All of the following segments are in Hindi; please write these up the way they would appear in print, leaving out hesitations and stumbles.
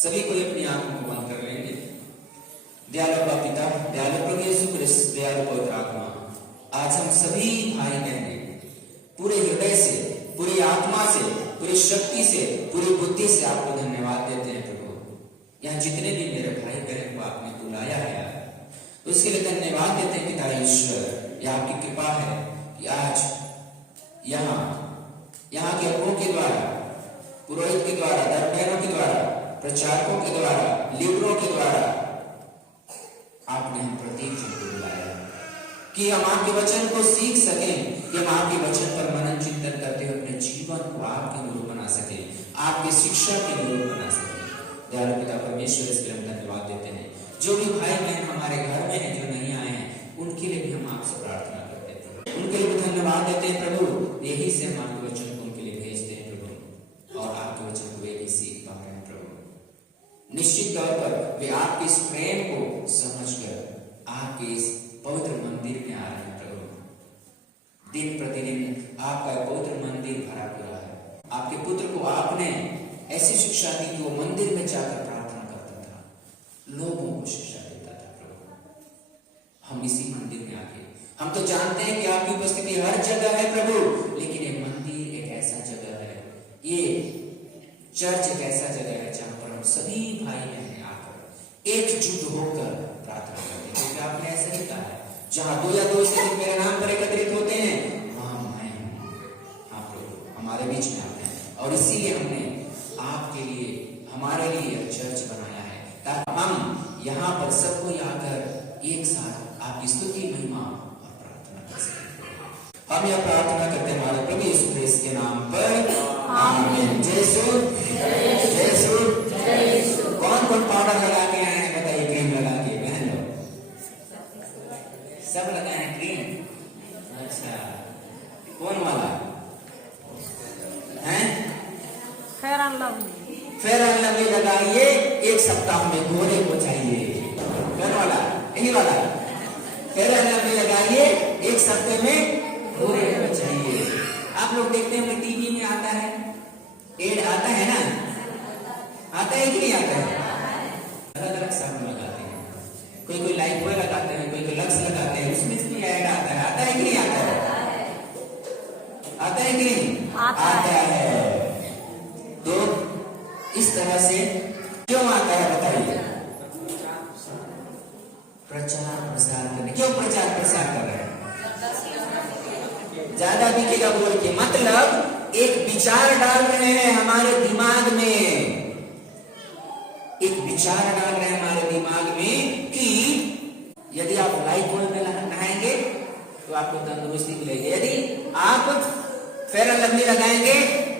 सभी कोई अपनी आंखों को बंद कर लेंगे। दयालु का पिता, दयालु प्रभु यीशु क्रिस्त, दयालु पवित्र आत्मा, आज हम सभी भाई बहन पूरे हृदय से, पूरी आत्मा से, पूरी शक्ति से, पूरी बुद्धि से आपको धन्यवाद देते हैं प्रभु। यहाँ जितने भी मेरे भाई बहन को आपने बुलाया है उसके लिए धन्यवाद देते हैं पिता ईश्वर। यह आपकी कृपा है कि आज यहाँ के अगुओं के द्वारा, पुरोहित के द्वारा, धर्मबहनों के द्वारा, प्रचारकों के द्वारा, लीडरों के द्वारा आपने हम प्रत्येक जन को बुलाया कि हम आपके वचन को सीख सकें, कि हम आपके वचन पर मनन चिंतन करते हुए अपने जीवन को आपके अनुरूप बना सके, आपकी शिक्षा के अनुरूप बना सके। दयालु पिता परमेश्वर, इसके लिए हम धन्यवाद देते हैं। जो भी भाई बहन हमारे घर में हैं, जो नहीं आए हैं, उनके लिए भी हम आपसे प्रार्थना करते हैं, उनके लिए भी धन्यवाद देते हैं प्रभु। यही से हम आपके वचन को उनके लिए भेजते हैं प्रभु, और आपके वचन को वे भी सीख पा रहे हैं प्रभु। निश्चित तौर पर वे आपके इस प्रेम को समझकर आपके इस पवित्र मंदिर में आ रहे हैं प्रभु। दिन प्रतिदिन आपका पवित्र मंदिर भरा पूरा है। आपके पुत्र को आपने ऐसी शिक्षा दी कि वो मंदिर में जाकर प्रार्थना करता था, लोगों को शिक्षा देता था प्रभु। हम इसी मंदिर में आके, हम तो जानते हैं कि आपकी उपस्थिति हर जगह है प्रभु, लेकिन ये मंदिर एक ऐसा जगह है, ये चर्च एक ऐसा जगह है जहां पर हम सभी भाई बहन आकर एकजुट होकर प्रार्थना करते हैं, क्योंकि आपने ऐसा ही कहा है, जहां दो या दो से मेरे नाम पर एकत्रित होते हैं वहां मैं हूं। हाँ प्रभु, हमारे बीच में आप हैं, और इसीलिए हमने आपके लिए, हमारे लिए यह चर्च बनाया है, ताकि हम यहाँ पर सब कोई आकर एक साथ आपकी स्तुति, महिमा और प्रार्थना कर सकें। हम यह प्रार्थना करते हैं हमारे प्रभु यीशु क्रिस्त के नाम पर, आमीन। जय यीशु, जय यीशु, जय यीशु। कौन कौन पाउडर लगा के आए हैं बताइए? क्रीम लगा के, बहन लोग सब लगाए हैं क्रीम? अच्छा, कौन वाला है? Fair and lovely. Fair and lovely लगाइए, एक सप्ताह में गोरे हो जाइए। कौन वाला? यही वाला। फेयर एंड लवली लगाइए, एक सप्ताह में गोरे हो जाइए। आप लोग देखते हैं टीवी में आता है, एड आता है ना, आता है कि नहीं आता है? अलग अलग साबुन लगाते हैं, कोई लाइफ बॉय लगाते हैं, कोई लक्स लगाते हैं, उसमें इसमें ऐड आता है कि नहीं आता है? आता है कि नहीं? आता है। तो इस तरह से क्यों आता है बताइए? प्रचार प्रसार करने। क्यों प्रचार प्रसार कर रहे हैं? ज्यादा दिखेगा बोल के, मतलब एक विचार डाल रहे हैं हमारे दिमाग में, एक विचार डाल रहे हैं हमारे दिमाग में कि यदि आप लाइफ बॉय में नहाएंगे तो आपको तंदुरुस्ती मिलेगी, यदि आप फेयर एंड लवली लगाएंगे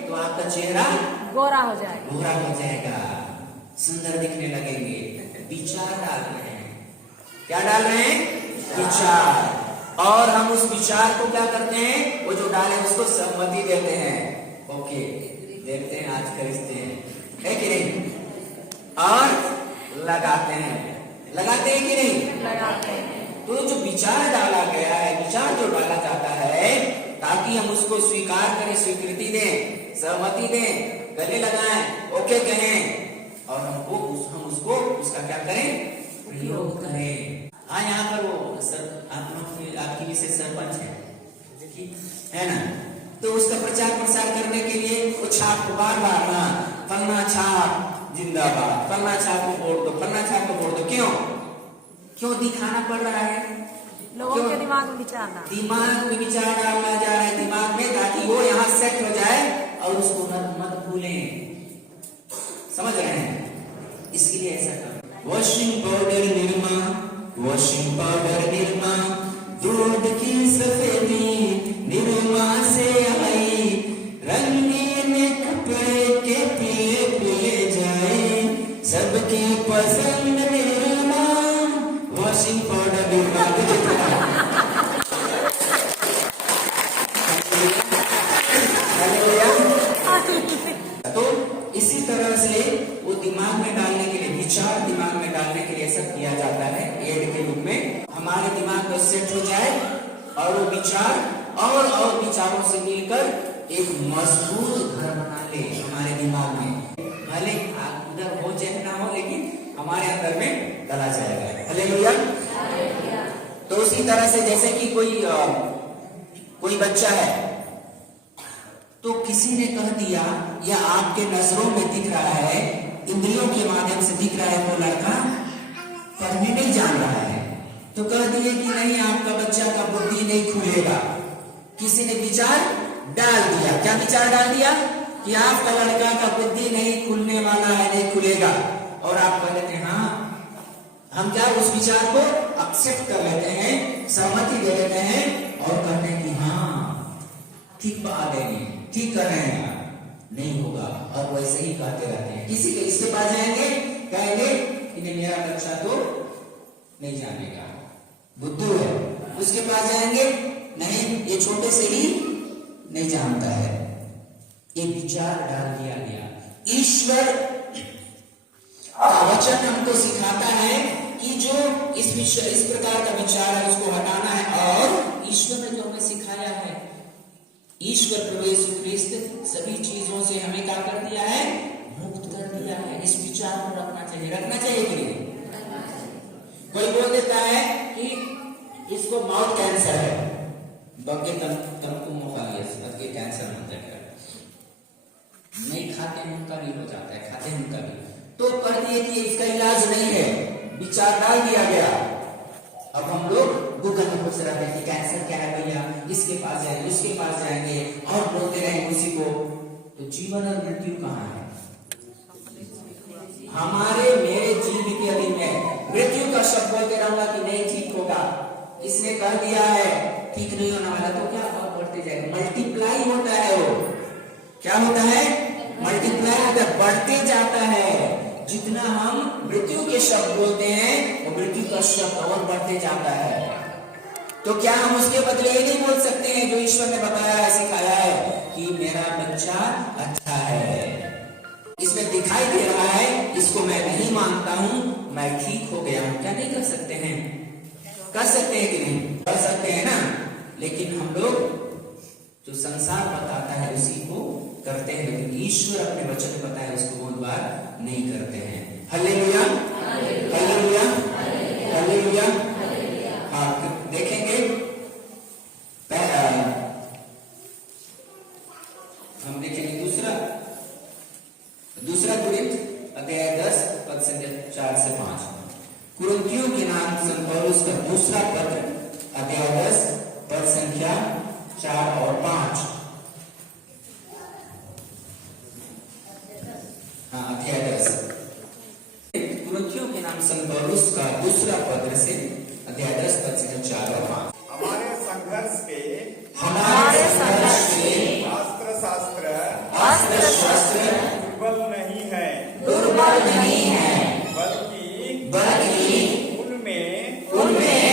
तो आपका चेहरा गोरा हो जाएगा, गोरा हो जाएगा, सुंदर दिखने लगेंगे। विचार डाल रहे हैं। क्या डाल रहे हैं? विचार। और हम उस विचार को क्या करते हैं? वो जो डाले उसको सहमति देते हैं, ओके देखते हैं, आज खरीदते हैं, है कि नहीं? और लगाते हैं कि नहीं? लगाते हैं। तो जो विचार डाला गया है, विचार जो डाला जाता है ताकि हम उसको स्वीकार करें, स्वीकृति दें, सहमति दें, गले लगाएं, ओके कहें, और हम उसको उसका क्या करें? प्रयोग करें। हाँ, यहाँ पर वो सर आपकी विशेष सरपंच है ना, तो उसका प्रचार प्रसार करने के लिए वो छाप को बार बार, हाँ फलना छाप जिंदाबाद, फलना छाप को वोट दो, फलना छाप को वोट दो। क्यों दिखाना पड़ रहा है? लोगों के दिमाग में विचार डालना जा रहा है दिमाग में, ताकि वो यहाँ सेट हो जाए और उसको मत भूलें। समझ रहे हैं? इसके लिए ऐसा कर, washing powder Nirma, washing powder Nirma, दूध की सफेदी निरमा से आई, रंगीन कपड़े के पिए पिए जाए, सबकी पसंद निरमा, वॉशिंग पाउडर निरमा। तो इसी तरह से वो दिमाग में डालने के लिए, विचार दिमाग में डालने के लिए ऐसा किया जाता है एड के रूप में, हमारे दिमाग में सेट हो जाए और वो विचार और विचारों से मिलकर एक मजबूत घर बना ले हमारे दिमाग में। भले उधर हो जाए ना हमारे अंदर में डाला जाएगा। हालेलुया। तो उसी तरह से जैसे कि कोई बच्चा है, तो किसी ने कह दिया या आपके नजरों में दिख रहा है, इंद्रियों के माध्यम से दिख रहा है, वो लड़का पढ़ने नहीं जान रहा है, तो कह दिए कि नहीं, आपका बच्चा का बुद्धि नहीं खुलेगा। किसी ने विचार डाल दिया, क्या विचार डाल दिया कि आपका लड़का का बुद्धि नहीं खुलने वाला है, नहीं खुलेगा। और आप कह देते हैं हाँ, हम क्या उस विचार को एक्सेप्ट कर लेते हैं, सहमति दे लेते हैं और कहते हैं कि हाँ ठीक बात है, ठीक कर रहे हैं, नहीं होगा, और वैसे ही कहते रहते हैं। किसी के इसके पास जाएंगे, कहेंगे कि नहीं मेरा बच्चा तो नहीं जानेगा, बुद्धू है। उसके पास जाएंगे, नहीं ये छोटे से ही नहीं जानता है। ये विचार डाल दिया गया। ईश्वर का वचन हमको सिखाता है कि जो इस प्रकार का विचार है उसको हटाना है, और ईश्वर ने जो हमें सिखाया है, ईश्वर प्रभु यीशु ख्रिस्त सभी चीजों से हमें क्या कर दिया है, मुक्त कर दिया है। इस विचार को रखना चाहिए कि नहीं? कोई बोल देता है कि इसको माउथ कैंसर है, बग्गे तंतु के कैंसर होता है, नहीं खाते हैं उनका भी हो जाता है, खाते हैं उनका भी, तो कह दिए कि इसका इलाज नहीं है, विचार डाल दिया गया। अब हम लोग गूगल में पूछ रहे हैं कि कैंसर क्या है भैया, इसके पास जाएंगे, उसके पास जाएंगे और बोलते रहेंगे उसी को। तो जीवन और मृत्यु कहाँ है? हमारे मेरे जीवित यदि मैं मृत्यु का शब्द बोलते रहूंगा कि नहीं ठीक होगा, इसने कह दिया है ठीक नहीं होने वाला, तो क्या और बढ़ते जाएगा, मल्टीप्लाई होता है। वो क्या होता है? मल्टीप्लाई होता है, बढ़ते जाता है। जितना हम मृत्यु के शब्द बोलते हैं वो मृत्यु का शब्द और बढ़ते जाता है। तो क्या हम उसके बदले ये नहीं बोल सकते हैं जो ईश्वर ने बताया है, सिखाया है कि मेरा बच्चा अच्छा है, इसमें दिखाई दे रहा है, इसको मैं नहीं मानता हूं, मैं ठीक हो गया हूं। क्या नहीं कर सकते हैं? कर सकते हैं कि नहीं? कर सकते हैं ना। लेकिन हम लोग जो संसार बताता है उसी को करते हैं, लेकिन ईश्वर अपने वचन बताया उसको बहुत बार नहीं करते हैं। Hallelujah, hallelujah, hallelujah. हाँ, देखेंगे हम देखेंगे दूसरा कुरिन्थ अध्याय 10 पद से 4 से 5। कुरिन्थियों के नाम संत पौलुस का दूसरा पत्र अध्याय 10 पद संख्या 4 और 5। हाँ, अध्याय 10 कुरिन्थियों के नाम संत पौलुस का दूसरा पत्र से अध्याय 10 पद से 4 और 5। हमारे संघर्ष के शास्त्र दुर्बल नहीं है, बल्कि उनमें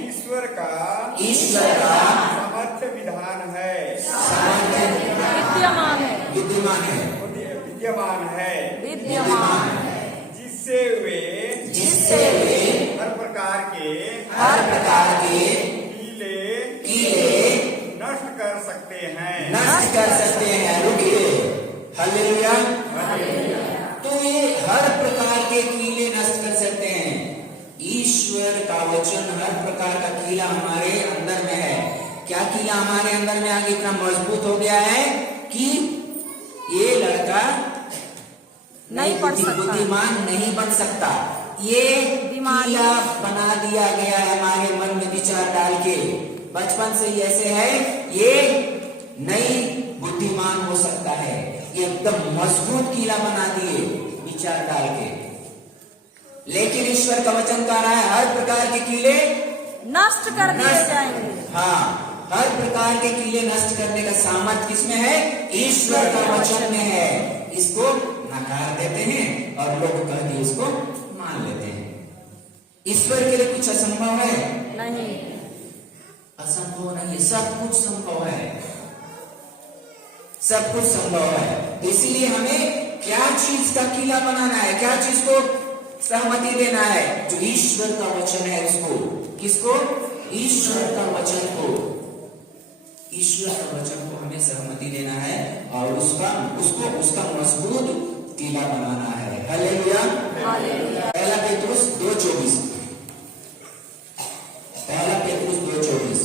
ईश्वर का सामर्थ्य विधान है, विद्यमान है, जिससे वे हर प्रकार के कीले नष्ट कर सकते हैं। रुकिए, हालेलुया। तो ये हर प्रकार के कीले नष्ट कर सकते हैं। ईश्वर का वचन हर प्रकार का कीला हमारे अंदर में है। क्या कीला हमारे अंदर में आगे इतना मजबूत हो गया है कि ये लड़का नहीं पढ़ सकता, बुद्धिमान नहीं बन सकता। ये कीला बना दिया गया है हमारे मन में विचार डाल के, बचपन से ही ऐसे है, ये नहीं बुद्धिमान हो सकता है। ये एकदम मजबूत कीला बना दिए विचार डाल के। लेकिन ईश्वर का वचन कह रहा है हर प्रकार के कीले नष्ट कर दिए जाएंगे। हाँ, हर प्रकार के कीले नष्ट करने का सामर्थ्य किसमें है? ईश्वर का वचन में है। इसको नकार देते हैं और लोग कहते इसको मान लेते हैं। ईश्वर के लिए कुछ असंभव है? नहीं, असंभव नहीं, सब कुछ संभव है, सब कुछ संभव है। तो इसीलिए हमें क्या चीज का कीला बनाना है, क्या चीज को सहमति देना है? जो ईश्वर का वचन है उसको। किसको? ईश्वर का वचन को। ईश्वर का वचन को हमें सहमति देना है और उसका मजबूत टीला बनाना है। हालेलुया। हालेलुया। पहला पेतरुस 2:24, पहला पेतरुस 2:24।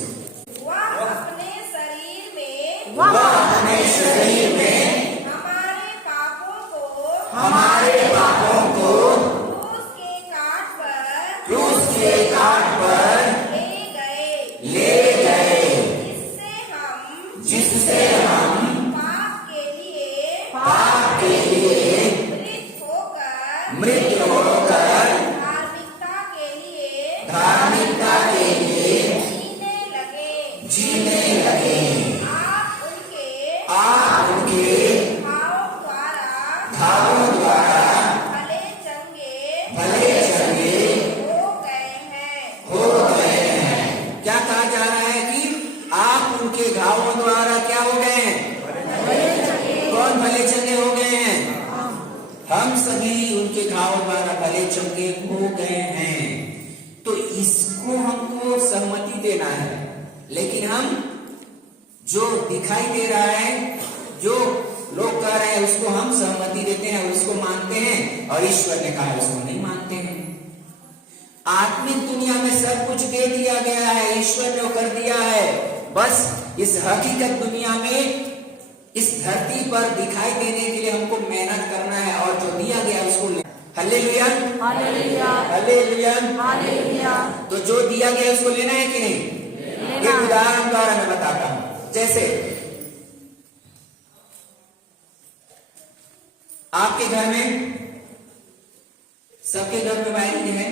वह अपने शरीर में वह अपने शरीर में हमारे पापों को हमारे पापों को क्रूस के काट पर क्रूस के काट पर ले गए, जिससे हम पाप के लिए मृत होकर धार्मिकता के लिए जीने जीने लगे। आप उनके घावों द्वारा भले चंगे हो गए हैं। क्या कहा जा रहा है कि आप उनके घावों द्वारा क्या हो गए हैं? कौन भले चंगे हो गए हैं? हम सभी उनके घावों द्वारा भले चंगे हो गए हैं। तो इसको हमको सहमति देना है, लेकिन हम जो दिखाई दे रहा है, जो लोग कह रहे हैं, उसको हम सहमति देते हैं, उसको मानते हैं, और ईश्वर ने कहा उसको नहीं मानते हैं। आत्मिक दुनिया में सब कुछ दे दिया गया है, ईश्वर ने कर दिया है। बस इस हकीकत दुनिया में इस धरती पर दिखाई देने के लिए हमको मेहनत करना है, और जो दिया गया उसको हालेलुया हालेलुया। हालेलुया। हालेलुया। तो जो दिया गया उसको लेना है कि नहीं? लेना। एक उदाहरण द्वारा मैं बताता हूं। जैसे आपके घर में, सबके घर में वायरिंग है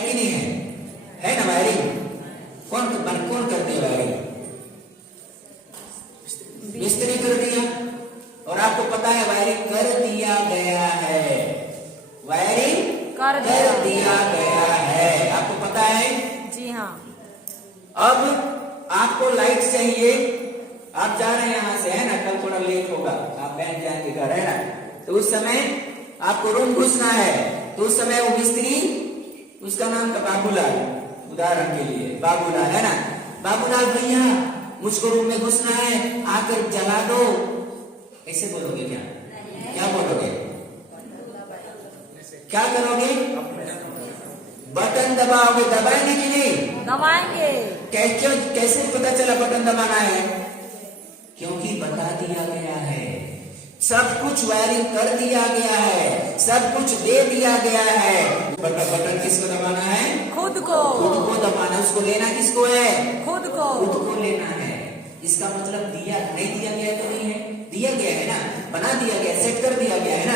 कि नहीं है? है ना वायरिंग? कौन करते हैं वायरिंग? मिस्त्री कर दिया, और आपको पता है वायरिंग कर दिया गया है। वायरिंग कर दिया गया है, आपको पता है। जी हाँ। अब आपको लाइट चाहिए, आप जा रहे हैं यहां से, है ना, कल थोड़ा लेट होगा, आप बहन जाएंगे घर, है ना, तो उस समय आपको रूम घुसना है, तो उस समय वो मिस्त्री, उसका नाम था बाबूलाल, उदाहरण के लिए बाबूलाल, है ना, बाबूलाल भैया मुझको रूम में घुसना है, आकर जला दो। ऐसे बोलोगे क्या? क्या बोलोगे? क्या करोगे? बटन दबाओगे। दबाएंगे कि नहीं? दबाएंगे। कैसे पता चला बटन दबाना है? क्योंकि बता दिया गया है, सब कुछ वायरिंग कर दिया गया है, सब कुछ दे दिया गया है। बटन किसको दबाना है? खुद को। खुद को दबाना। उसको लेना किसको है? खुद को। खुद को लेना है। इसका मतलब दिया नहीं दिया गया तो नहीं है, दिया गया है ना, बना दिया गया, सेट कर दिया गया है ना,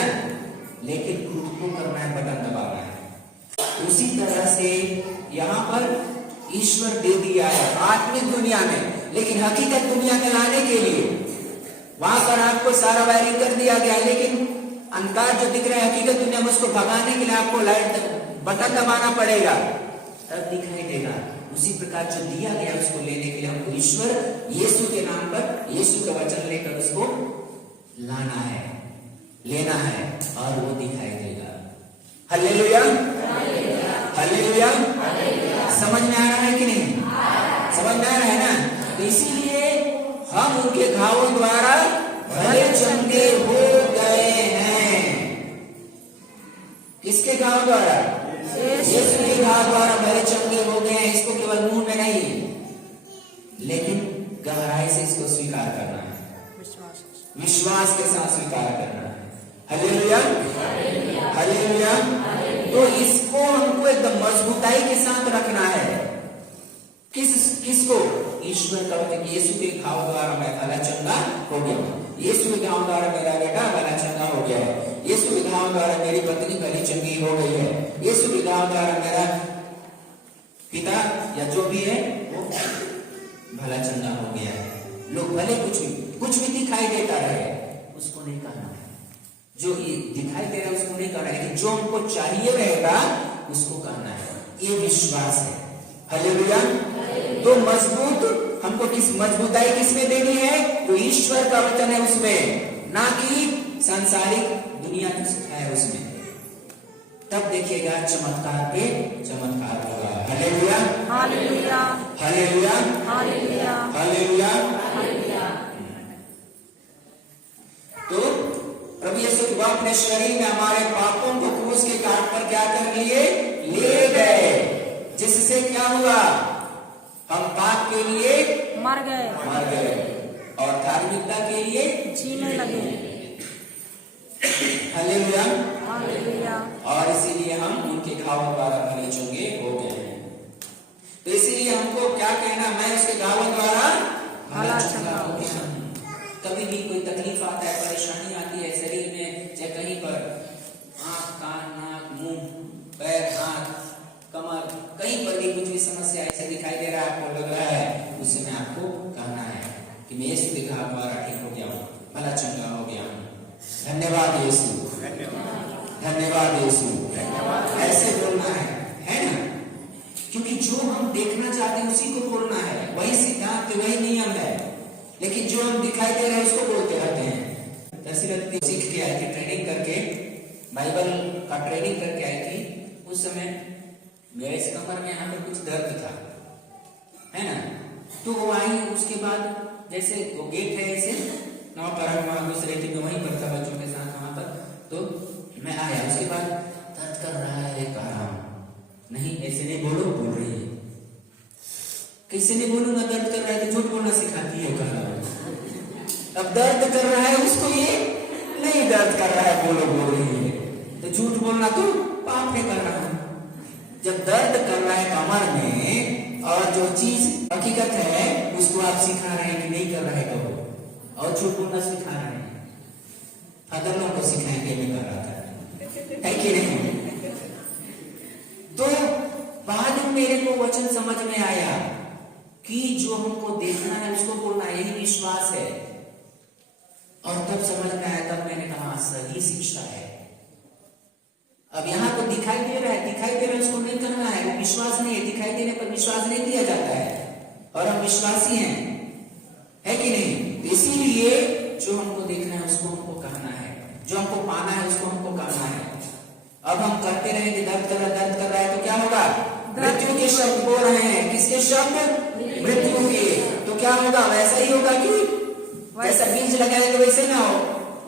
लेकिन खुद को करना है, बटन दबाना है। उसी तरह से यहाँ पर ईश्वर दे दिया है आत्मिक दुनिया में, लेकिन हकीकत दुनिया में लाने के लिए वहां पर आपको सारा वायरिंग कर दिया गया, लेकिन अंधकार जो दिख रहा है हकीकत दुनिया में, उसको भगाने के लिए आपको लाइट बटन दबाना पड़ेगा, तब दिखाई देगा। उसी प्रकार जो दिया गया उसको लेने के लिए हमको ईश्वर यीशु के नाम पर, यीशु का वचन लेकर उसको लाना है, लेना है, और वो दिखाई देगा। Hallelujah hallelujah. समझ में आ रहा है कि नहीं? समझ में आ रहा है ना? तो इसीलिए हम उनके घावों द्वारा भले चंगे हो गए हैं। किसके घाव द्वारा? यीशु के घाव द्वारा भले चंगे हो गए हैं। इसको केवल मुंह में नहीं, लेकिन गहराई से इसको स्वीकार करना है, विश्वास के साथ स्वीकार करना है। Hallelujah hallelujah. तो इसको हमको एकदम मजबूताई के साथ रखना है। किसको? ईश्वर का वचन। यीशु के घाव द्वारा मैं भला चंगा हो गया, यीशु के घाव द्वारा मेरा बेटा भला चंगा हो गया है, यीशु के घाव द्वारा मेरी पत्नी भली चंगी हो गई है, यीशु के घाव द्वारा मेरा पिता या जो भी है वो भला चंगा हो गया है। लोग भले कुछ भी दिखाई देता रहे, उसको नहीं करना है। जो दिखाई दे रहा है उसको नहीं करना है, लेकिन जो हमको चाहिए रहेगा उसको करना है। ये विश्वास है। हालेलुया। तो मजबूत हमको मजबूताई किसमें देनी है? तो ईश्वर का वचन है उसमें, ना कि सांसारिक दुनिया जो सिखाया उसमें। तब देखिएगा चमत्कार पे चमत्कार होगा। Hallelujah hallelujah hallelujah hallelujah hallelujah. तो प्रभु यीशु के वो अपने शरीर में हमारे पापों को क्रूस के काट पर क्या कर लिए, ले गए, जिससे क्या हुआ, हम पाप के लिए मर गए और धार्मिकता के लिए जीने लगे। हालेलुया। हालेलुया। और इसीलिए हम उनके घावों द्वारा भले चंगे हो गए हैं। तो इसीलिए हमको क्या कहना, मैं उसके घावों द्वारा भला चंगा हो गया। कभी भी कोई तकलीफ आता है, परेशानी आती है शरीर में, चाहे कहीं पर आंख, कान, नाक, मुंह, पैर, हाथ, कमर, कहीं पर भी कुछ भी समस्या ऐसे दिखाई दे रहा है, आपको लग रहा है, उस समय आपको कहना है कि मैं यीशु के घाव द्वारा ठीक हो गया हूँ, भला चंगा हो गया हूँ। धन्यवाद यीशु, धन्यवाद यीशु। ऐसे बोलना है ना, क्योंकि जो हम देखना चाहते हैं उसी को बोलना है, वही सिद्धांत, वही नियम है। लेकिन जो हम दिखाई दे रहे हैं उसको बोलते रहते हैं। दशरथ सीख के आई थी, ट्रेनिंग करके, बाइबल का ट्रेनिंग करके आई थी। उस समय मेरे इस कमर में यहाँ पर कुछ दर्द था, है ना। तो वो आई, उसके बाद जैसे वो गेट है ऐसे वहां पर, वहां घुस रही थी, मैं वहीं पर था बच्चों के साथ वहां पर। तो मैं आया, उसके बाद दर्द कर रहा है, कहा नहीं ऐसे नहीं बोलो, बोल रही है। कैसे नहीं बोलूंगा, दर्द कर रहा है तो झूठ बोलना सिखाती है, कहा अब दर्द कर रहा है उसको ये नहीं दर्द कर रहा है, बोलो बोल रही है, तो झूठ बोलना तो पाप है कर रहा हूं। जब दर्द कर रहा है कमर में और जो चीज हकीकत है उसको आप सिखा रहे हैं कि नहीं कर रहा है कहो, और झूठ बोलना सिखा रहे हैं। फादर लोग को सिखाएंगे, मैं कर रहा था, है कि नहीं। तो बाद में मेरे को वचन समझ में आया कि जो हमको देखना है उसको बोलना, यही विश्वास है। और तब समझ में आया, तब मैंने कहा सही शिक्षा है। अब यहाँ तो दिखाई दे रहा है, दिखाई दे रहा है, उसको नहीं करना है, वो विश्वास नहीं है, दिखाई देने पर विश्वास नहीं किया जाता है, और हम विश्वासी हैं, है कि नहीं। तो इसीलिए जो हमको देखना है उसको हमको कहना है, जो हमको पाना है उसको हमको कहना है। अब हम करते रहेंगे, दर्द कर रहा है तो क्या होगा, मृत्यु के शब्द बोल रहे हैं, किसके शब्द, मृत्यु के। तो क्या होगा, वैसा ही होगा कि वैसा बीज लगाएंगे वैसे ना हो,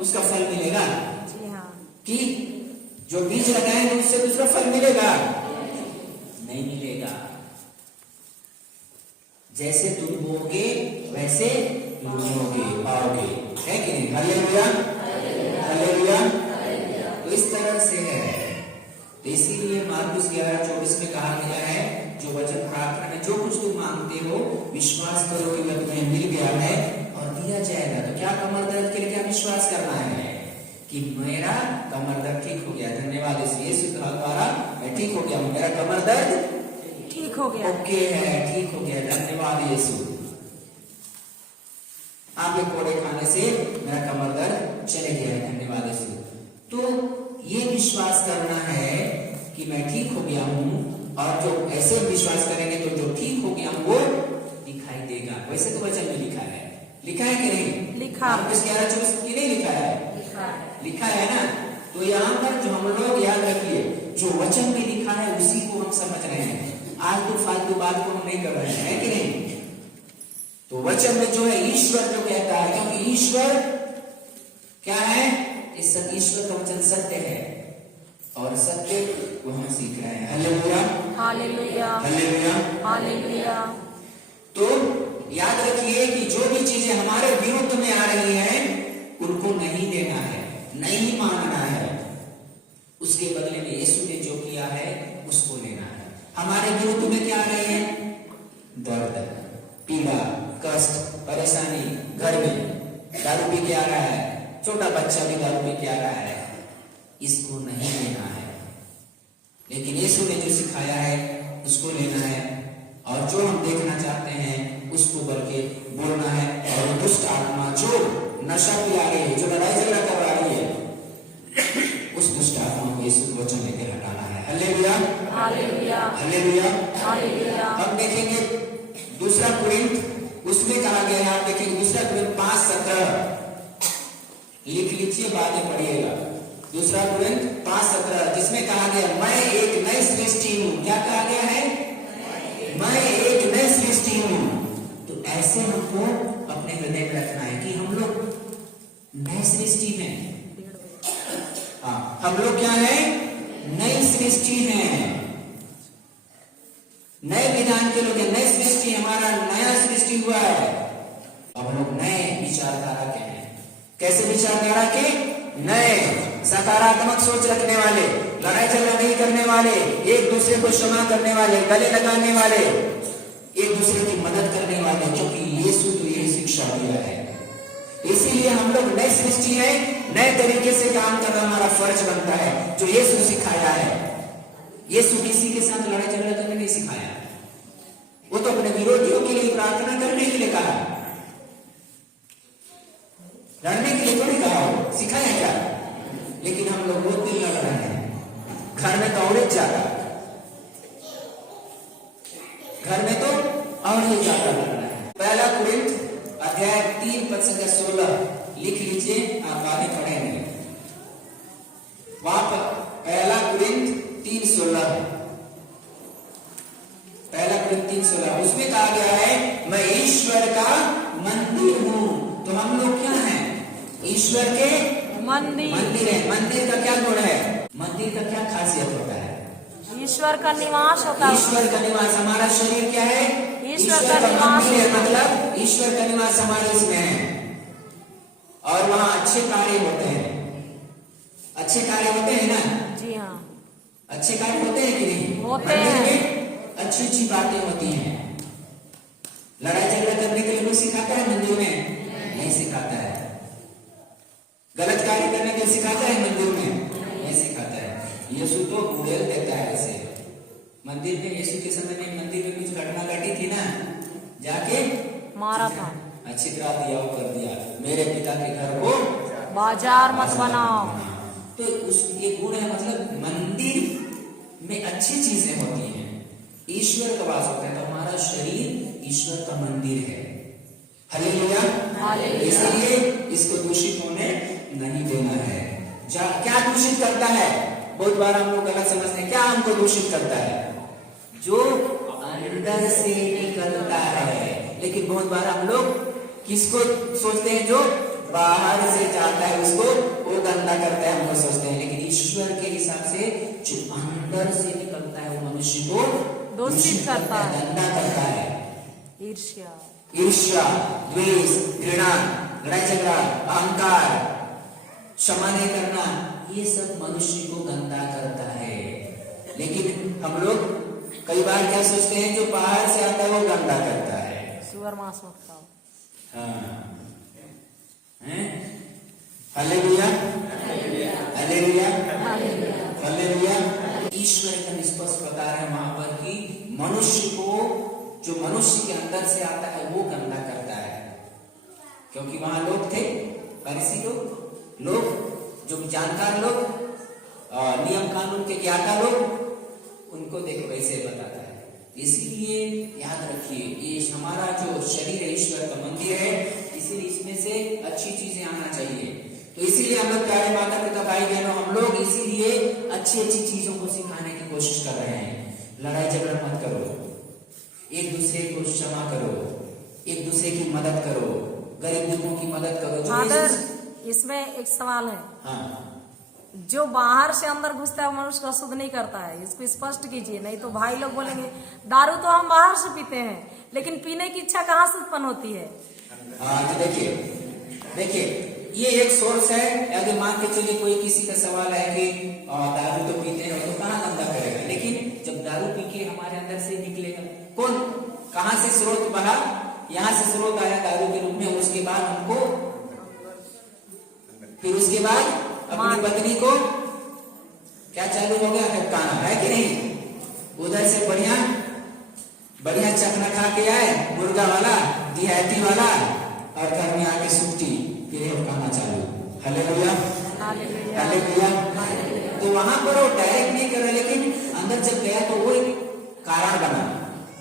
उसका फल मिलेगा। जी हाँ। कि जो बीज लगाएंगे उससे दूसरा फल मिलेगा, नहीं मिलेगा। जैसे तुम बोगे वैसे बोगे, पाओगे, है कि नहीं। Hallelujah, hallelujah. तो इस तरह से है। तो इसीलिए मार्कुस 11:24 में कहा गया है, जो वचन प्रार्थना में जो कुछ तुम मांगते हो विश्वास करो कि वह तुम्हें मिल गया है और दिया जाएगा। तो क्या कमर दर्द के लिए क्या विश्वास करना है कि मेरा कमर दर्द ठीक हो गया, धन्यवाद यीशु द्वारा मैं ठीक हो गया हूँ, मेरा कमर दर्द ठीक हो गया, ओके है, ठीक हो गया, धन्यवाद यीशु। आपके कोड़े खाने से मेरा कमर दर्द चले गया, धन्यवाद यीशु। तो ये विश्वास करना है कि मैं ठीक हो गया हूँ, और जो ऐसे विश्वास करेंगे तो जो ठीक हो गया हूँ वो दिखाई देगा। वैसे तो वचन में लिखा है, लिखा है कि नहीं, लिखा। 11:24 की नहीं लिखा है, लिखा है ना। तो यहाँ पर जो हम लोग याद रखिए, जो वचन में लिखा है उसी को हम समझ रहे हैं, आलतू फालतू बात को हम नहीं कर रहे हैं, है कि नहीं। तो वचन में जो है ईश्वर जो कहता है, क्योंकि ईश्वर क्या है, इस ईश्वर का वचन सत्य है, और सत्य को हम सीख रहे हैं। Hallelujah, hallelujah, hallelujah, hallelujah. तो याद रखिए कि जो भी चीजें हमारे विरुद्ध में आ रही हैं उनको नहीं देना है, नहीं मांगना है, उसके बदले में यीशु ने जो किया है उसको लेना है। हमारे विरुद्ध में क्या आ रही है, दर्द, पीड़ा, कष्ट, परेशानी, घर में दारू पी के आ रहा है, छोटा बच्चा भी दारू पी के आ रहा है, इसको नहीं लेना है। लेकिन यीशु ने जो सिखाया है उसको लेना है, और जो हम देखना चाहते हैं उसको बल्कि बोलना है। और दुष्ट आत्मा जो नशा पिला रही है, जो लड़ाई झगड़ा करवा रही है, उस दुष्ट आत्मा को यीशु के वचन लेकर हटाना है। Hallelujah, hallelujah, hallelujah, hallelujah. हम देखेंगे 2 कुरिन्थ, उसमें कहा गया है, आप देखेंगे 2 कुरिन्थ 5:17, लिख लीजिए, बातें पढ़िएगा। 2 कुरिन्थ 5:17, जिसमें कहा गया मैं एक नई सृष्टि हूं। क्या कहा गया है, मैं एक नई सृष्टि हूं। तो ऐसे हमको अपने हृदय में रखना है कि हम लोग नई सृष्टि में, हम लोग क्या है? नई सृष्टि हैं, नए विधान के लोग हैं, नई सृष्टि, हमारा नया सृष्टि हुआ है। अब हम लोग नए विचारधारा के हैं। कैसे विचारधारा के? नए, सकारात्मक सोच रखने वाले, लड़ाई झगड़ा नहीं करने वाले, एक दूसरे को क्षमा करने वाले, गले लगाने वाले, एक दूसरे की मदद करने वाले, क्योंकि यीशु तो यही शिक्षा दिया है। इसीलिए हम लोग नई सृष्टि है, नए तरीके से काम करना हमारा फर्ज बनता है, जो यीशु सिखाया है। यीशु किसी के साथ लड़ाई झगड़ा करने नहीं सिखाया, वो तो अपने विरोधियों के लिए प्रार्थना करने के लिए कहा, लड़ने के लिए थोड़ी कहा, हो सिखाया क्या? लेकिन हम लोग रोज भी लड़ रहे हैं, घर में तो और ही ज्यादा, घर में तो और ही ज्यादा लड़ रहे हैं। पहला कुरिन्थ अध्याय 3 पद से 16 लिख लीजिए, आप आगे पढ़ेंगे। वहां पर पहला कुरिन्थ 3:16, पहला कुरिन्थ 3:16, उसमें कहा गया है मैं ईश्वर का मंदिर हूं। तो हम लोग क्या हैं? ईश्वर के मंदिर है। मंदिर का क्या गुण है? मंदिर का क्या खासियत होता है? ईश्वर का निवास होता है। ईश्वर का निवास। हमारा शरीर क्या है? ईश्वर का निवास है, मतलब ईश्वर का निवास हमारे इसमें है, और वहाँ अच्छे कार्य होते हैं। अच्छे कार्य होते हैं ना? जी हाँ, अच्छे कार्य होते हैं कि नहीं? होते हैं। अच्छी अच्छी बातें होती हैं। लड़ाई झगड़ा करने के लिए कोई सिखाता है मंदिर में? नहीं सिखाता है। गलत कार्य करने के लिए सिखाता है मंदिर में? नहीं सिखाता है। यीशु तो उड़ेल देता है ऐसे। मंदिर में यीशु के समय में मंदिर में कुछ घटना घटी थी ना, जाके मारा था, अच्छी तरह दिया कर दिया, मेरे पिता के घर को बाजार मत बनाओ। तो उस ये गुण है, मतलब मंदिर में अच्छी चीजें होती हैं, ईश्वर का वास होता है। तो हमारा शरीर ईश्वर का मंदिर है। हालेलुया। इसलिए इसको दूषित होने नहीं देना है। क्या दूषित करता है? बहुत बार हम लोग गलत समझते हैं। क्या हमको दूषित करता है? जो अंदर से निकलता है। लेकिन बहुत बार हम लोग किसको सोचते हैं? जो बाहर से जाता है उसको वो गंदा करता है, हम लोग सोचते हैं। लेकिन ईश्वर के हिसाब से जो अंदर से निकलता है वो मनुष्य को दूषित करता है, गंदा करता है। ईर्ष्या, द्वेष, घृणा, लड़ाई झगड़ा, अहंकार, क्षमा नहीं करना, ये सब मनुष्य को गंदा करता है। लेकिन हम लोग कई बार क्या सोचते हैं? जो बाहर से आता है वो गंदा करता है। सुअर मांस मत खाओ। हाँ, हालेलुया, हालेलुया, हालेलुया। ईश्वर का स्पष्ट बता रहे हैं वहां पर कि मनुष्य को, जो मनुष्य के अंदर से आता है वो गंदा करता है। क्योंकि वहां लोग थे, फरीसी लोग जो जानकार लोग, नियम कानून के ज्ञाता लोग, उनको देखो कैसे बताता है। इसलिए याद रखिए, ये हमारा जो शरीर है ईश्वर का मंदिर है, इसीलिए इसमें से अच्छी चीजें आना चाहिए। तो इसीलिए हम लोग प्यारे माता पिता भाई बहनों, हम लोग इसीलिए अच्छी अच्छी चीजों को सिखाने की कोशिश कर रहे हैं। लड़ाई झगड़ा मत करो, एक दूसरे को क्षमा करो, एक दूसरे की मदद करो, गरीब लोगों की मदद करो। फादर, इसमें एक सवाल है। हाँ, जो बाहर से अंदर घुसता है मनुष्य को अशुद्ध नहीं करता है, इसको स्पष्ट कीजिए, नहीं तो भाई लोग बोलेंगे दारू तो हम बाहर से पीते हैं, लेकिन पीने की इच्छा कहाँ से उत्पन्न होती है? तो देखिए ये एक सोर्स है। अगर मान के चलिए कोई किसी का सवाल है कि दारू तो पीते हैं, तो कहाँ गंदा करेगा? लेकिन जब दारू पी के हमारे अंदर से निकलेगा, कौन, कहाँ से स्रोत बहा? यहाँ से स्रोत आया दारू के रूप में। उसके बाद हमको, फिर उसके बाद अपनी पत्नी को क्या चालू हो गया? फटकाना है कि नहीं? उधर से बढ़िया बढ़िया चखना खा के आए, मुर्गा वाला, देहाती वाला, और घर में आके सुट्टी, फिर फटकाना चालू। Hallelujah, hallelujah. तो वहां पर वो डायरेक्ट नहीं कर रहे, लेकिन अंदर जब गया तो वो एक कारण बना,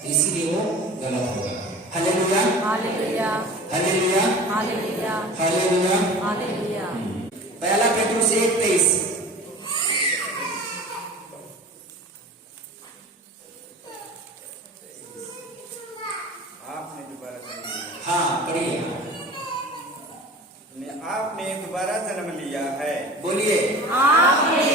तो इसीलिए वो गलत होगा। Hallelujah, hallelujah, hallelujah, hallelujah, hallelujah, hallelujah. पहला पेट्रुस 1:23। आपने दोबारा जन्म लिया। हाँ, पढ़िए। आपने दोबारा जन्म लिया है। बोलिए, आपने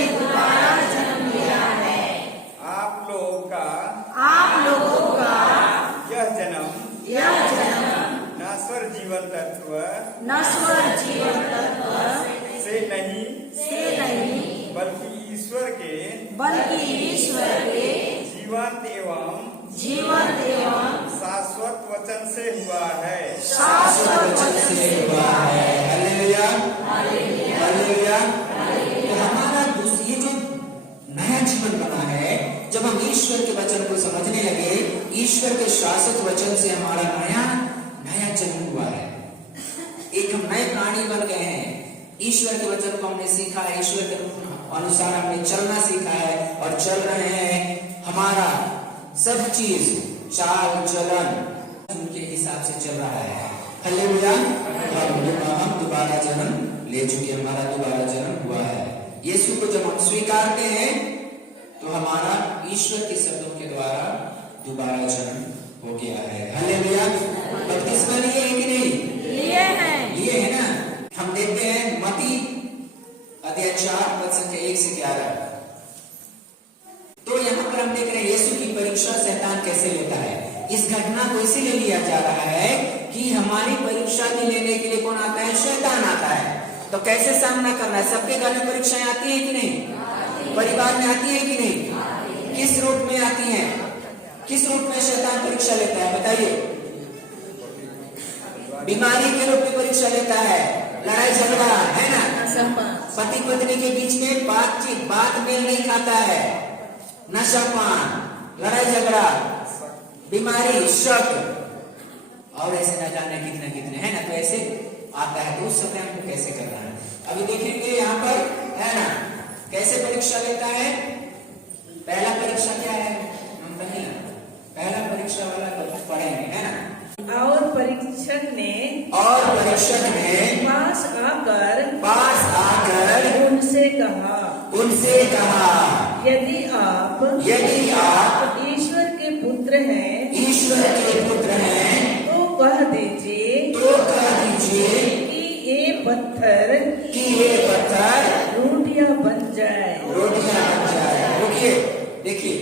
बल्कि ईश्वर के जीवंत एवं शाश्वत वचन से हुआ है। Hallelujah, hallelujah. तो हमारा ये जो नया जीवन बना है, जब हम ईश्वर के वचन को समझने लगे, ईश्वर के शाश्वत वचन से हमारा नया जन्म हुआ है। एक हम नए प्राणी बन गए हैं। ईश्वर के वचन को हमने सीखा है, ईश्वर के अनुसार हमने चलना सीखा है और चल रहे हैं। हमारा सब चीज, चाल चलन उनके हिसाब से चल रहा है। हालेलुया। हम दोबारा जन्म ले चुके, हमारा दोबारा जन्म हुआ है। यीशु को जब हम स्वीकारते हैं तो हमारा ईश्वर के शब्दों के द्वारा दोबारा जन्म हो गया है। हालेलुया। बपतिस्मा लिए है कि नहीं? लिए है ना। हम देखते हैं मत्ती अध्याय 4:1-11। तो यहाँ पर हम देख रहे हैं यीशु की परीक्षा शैतान कैसे लेता है। इस घटना को इसीलिए लिया जा रहा है कि हमारी परीक्षा भी लेने के लिए कौन आता है? शैतान आता है। तो कैसे सामना करना है? सबके घर में परीक्षाएं आती है कि नहीं? परिवार में आती है कि नहीं? किस रूप में आती है? किस रूप में शैतान परीक्षा लेता है? बताइए। बीमारी के रूप में परीक्षा लेता है, लड़ाई झगड़ा, है ना, पति पत्नी के बीच में बात मेल नहीं खाता है, नशापान, लड़ाई झगड़ा, बीमारी, शक और ऐसे न जाने कितने है ना। तो ऐसे आता है। तो उस समय हमको कैसे करना है अभी देखेंगे यहाँ पर, है ना, कैसे परीक्षा लेता है। पहला परीक्षा क्या है? हम पहला परीक्षा वाला पढ़ेंगे, है ना। और परीक्षक ने पास आकर उनसे कहा यदि आप ईश्वर के पुत्र हैं तो कह दीजिए कि ये पत्थर रोटियां बन जाए। रुकिए, देखिए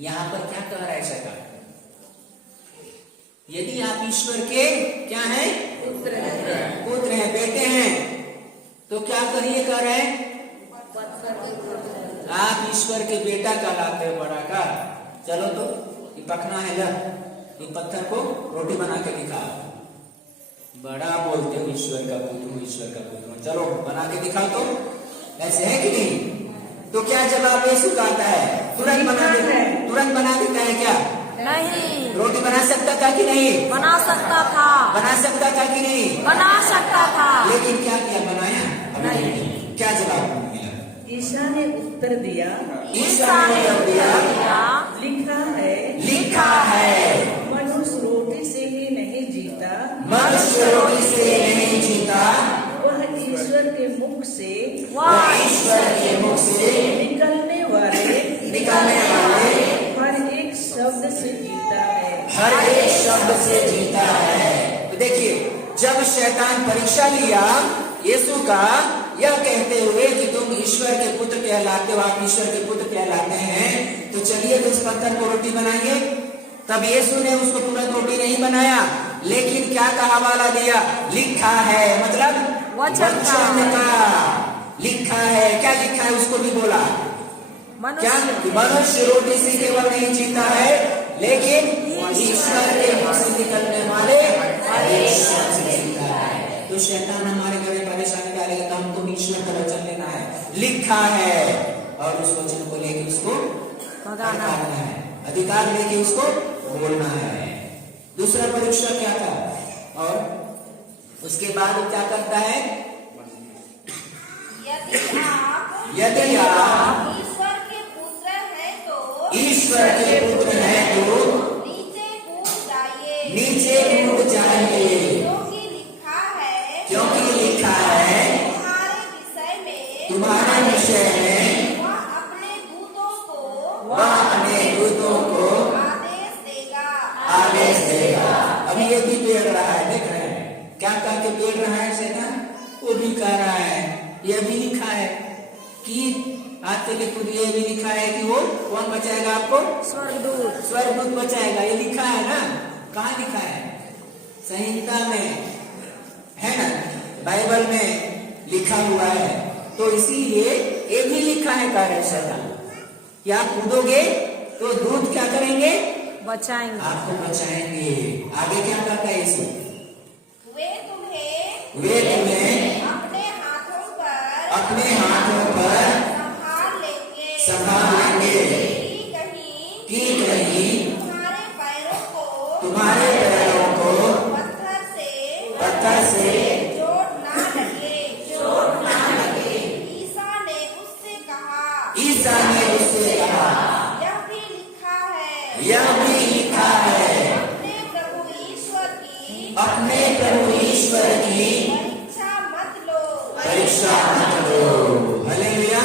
यहाँ पर क्या कह रहा है शैतान। यदि आप ईश्वर के क्या हैं? पुत्र हैं, बेटे हैं, तो क्या करिए? कह रहे हैं आप ईश्वर के बेटा कहलाते हो। बड़ा का चलो तो ये पकना है, ये पत्थर को रोटी बना के दिखाओ। बड़ा बोलते हो ईश्वर का पुत्र हूं, चलो बना के दिखाओ। तो ऐसे है कि नहीं? तो क्या जवाब यीशु का आता है? तुरंत बना देता है क्या? नहीं। रोटी बना सकता था कि नहीं? बना सकता था। बना सकता था कि नहीं? बना सकता था। लेकिन क्या किया? बनाया नहीं। क्या जवाब मिला? ईसा ने उत्तर दिया, लिखा है मनुष्य रोटी से ही नहीं जीता, वह ईश्वर के मुख से निकलने वाले हर एक शब्द से जीता है। तो देखिए, जब शैतान परीक्षा लिया यीशु का, यह कहते हुए कि तुम ईश्वर के पुत्र कहलाते हो, आप ईश्वर के पुत्र कहलाते हैं, तो चलिए उस पत्थर को रोटी बनाइए। तब यीशु ने उसको तुरंत रोटी नहीं बनाया, लेकिन क्या का हवाला दिया? लिखा है, मतलब वचन का लिखा है। क्या लिखा है? उसको भी बोला क्या? मनुष्य रोटी से केवल नहीं जीता है, लेकिन ईश्वर के मुख से निकलने वाले हर एक शब्द से जीता है। तो शैतान हमारे घर में परेशानी डालेगा, तो हमको ईश्वर का वचन लेना है, लिखा है, और उस वचन को लेके उसको भगाना है, अधिकार लेके उसको बोलना है। दूसरा परीक्षा क्या था? और उसके बाद वो क्या करता है? यदि आप ईश्वर के पुत्र हैं तो नीचे कूद जाइए, क्योंकि लिखा है तुम्हारे विषय में वह अपने दूतों को आदेश देगा। अभी ये भी पेड़ रहा है, देख रहे हैं क्या कह के पेड़ रहा है शैतान? वो भी कह रहा है, ये भी लिखा है कि आते खुद ये भी लिखा है कि वो कौन बचाएगा आपको? स्वर्गदूत बचाएगा। ये लिखा है ना? कहाँ लिखा है? संहिता में है ना, बाइबल में लिखा हुआ है। तो इसीलिए ये भी लिखा है कह रहे शैतान कि आप कूदोगे तो दूत क्या करेंगे, बचाएंगे। आपको बचाएंगे। आगे क्या कहता है यीशु, वे तुम्हें वे तुम्हें अपने हाथों पर अपने हाथों पर संभाल लेंगे कि कहीं तुम्हारे पैरों को तुम्हारे पैरों को पत्थर से चोट ना लगे। ईसा ने उससे कहा, ईसा ने उससे कहा, यह भी लिखा है, यह भी लिखा है, अपने प्रभु ईश्वर की परीक्षा मत लो। हालेलुया।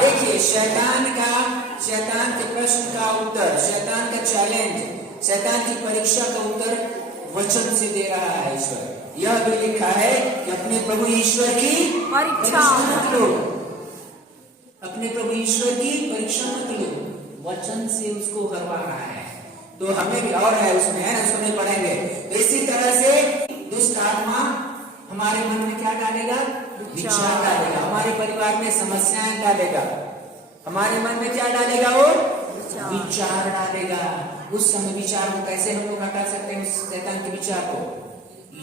देखिए शैतान के प्रश्न का उत्तर, शैतान का चैलेंज, शैतान की परीक्षा का उत्तर वचन से दे रहा है ईश्वर। यह भी लिखा है कि अपने प्रभु ईश्वर की परीक्षा मत लो, अपने प्रभु ईश्वर की परीक्षा मत लो। वचन से उसको हरवा रहा है। तो हमें भी और है उसमें, है ना, उसमें पढ़ेंगे। तो इसी तरह से दुष्ट आत्मा हमारे मन में क्या डालेगा, विचार डालेगा, हमारे परिवार में समस्याएं डालेगा, हमारे मन में क्या डालेगा, वो विचार डालेगा। उस समय विचार को कैसे हम लोग हटा सकते हैं, उस शैतान के विचार को,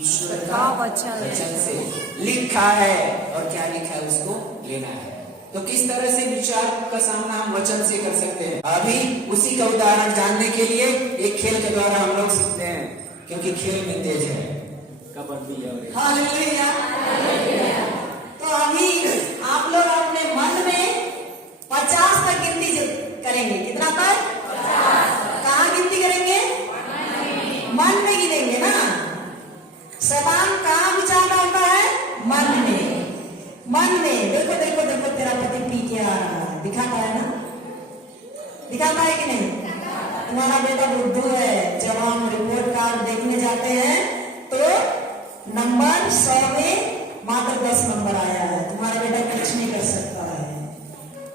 ईश्वर का वचन से लिखा है। और क्या लिखा है उसको लेना है। तो किस तरह से विचार का सामना हम वचन से कर सकते हैं, अभी उसी का उदाहरण जानने के लिए एक खेल के द्वारा हम लोग सीखते हैं, क्योंकि खेल में तेज है कबड्डी। हालेलुया। तो अभी आप लोग अपने मन में 50 तक गिनती करेंगे। कितना तक? 50। कहाँ गिनती करेंगे? मन में गिनेंगे ना। शैतान कहाँ विचार डालता है? मन में। मन में देखो देखो देखो, तेरा पति पी के आ रहा है, दिखाता है ना, दिखाता है कि नहीं? तुम्हारा बेटा बुद्धू है। जब हम रिपोर्ट कार्ड देखने जाते हैं तो नंबर 100 में मात्र 10 नंबर आया है। तुम्हारा बेटा कुछ नहीं कर सकता है।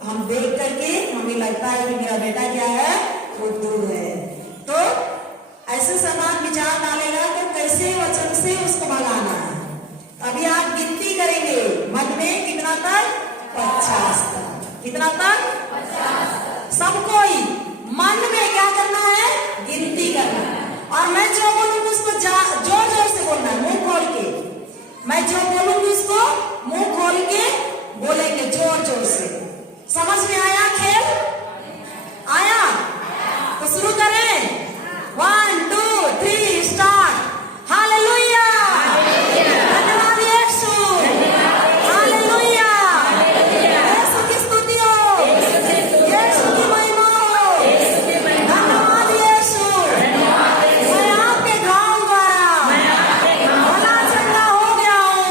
हम देख करके हमें लगता है कि मेरा बेटा क्या है, बुद्धू है। तो ऐसे समान विचार डालेगा तो कैसे वचन से उसको भगाना है। अभी आप गिनती करेंगे मन में, कितना तक? 50 तक। कितना तक? 50 तक। सब कोई मन में क्या करना है? गिनती करना है। और मैं जो बोलूंगी उसको जोर जोर से बोलना है, मुंह खोल के। मैं जो बोलूंगी उसको मुंह खोल के बोलेंगे, जोर जोर से। समझ में आया खेल? आया? तो शुरू करें। 1 2 3 स्टार्ट। हालेलुया। धन्यवाद यीशु। हालेलुया। यीशु की स्तुति हो, यीशु की महिमा हो। धन्यवाद यीशु। मैं आपके गाँव द्वारा भला चंगा हो गया हूँ।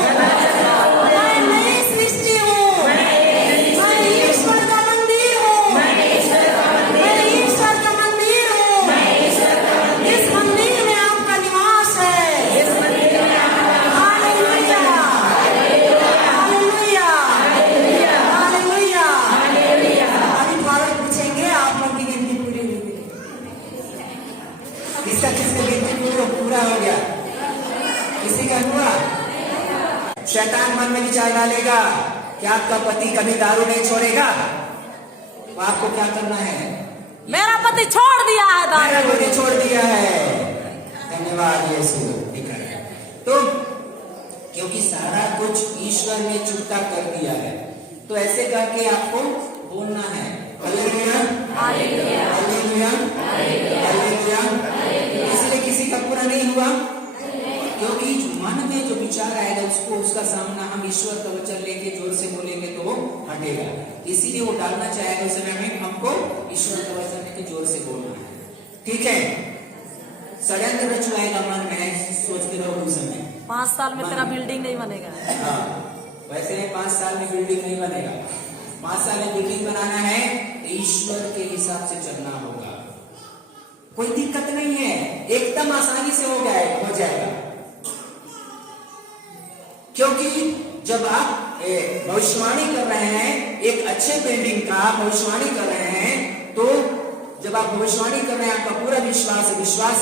मैं नई सृष्टि हूँ। मैं ईश्वर का मंदिर हूँ। मैं ईश्वर का मंदिर हूँ। इस मंदिर में आपका निवास है। हालेलुया। हालेलुया। हालेलुया। अभी फादर पूछेंगे आप लोग की गिनती पूरी हुई? किसका गिनती पूरा हो गया? किसी का हुआ? शैतान मन में विचार डालेगा कि आपका पति कभी दारू नहीं छोड़ेगा, तो आपको क्या करना है? मेरा पति छोड़ दिया है मेरा दारू। पति छोड़ दिया है। धन्यवाद यीशु। तो क्योंकि सारा कुछ ईश्वर ने चुकता कर दिया है, तो ऐसे करके आपको बोलना है। हालेलुया। हालेलुया। हालेलुया। इसलिए किसी का पूरा नहीं हुआ, क्योंकि मन में जो विचार आएगा उसको, उसका सामना हम ईश्वर का वचन लेके जोर से बोलेंगे तो वो हटेगा। इसीलिए वो डालना चाहेगा उस समय में हमको ईश्वर का वचन लेके जोर से बोलना है। ठीक है? षड्यंत्र रचवाएगा मन में, सोचते रहो उस समय 5 साल में तेरा बिल्डिंग नहीं बनेगा। हाँ, वैसे 5 साल में बिल्डिंग नहीं बनेगा। 5 साल में बिल्डिंग बनाना है तो ईश्वर के हिसाब से चलना होगा। कोई दिक्कत नहीं है, एकदम आसानी से हो जाएगा। क्योंकि जब आप भविष्यवाणी कर रहे हैं, एक अच्छे बिल्डिंग का भविष्यवाणी कर रहे हैं, तो जब आप भविष्यवाणी कर रहे हैं, आपका पूरा विश्वास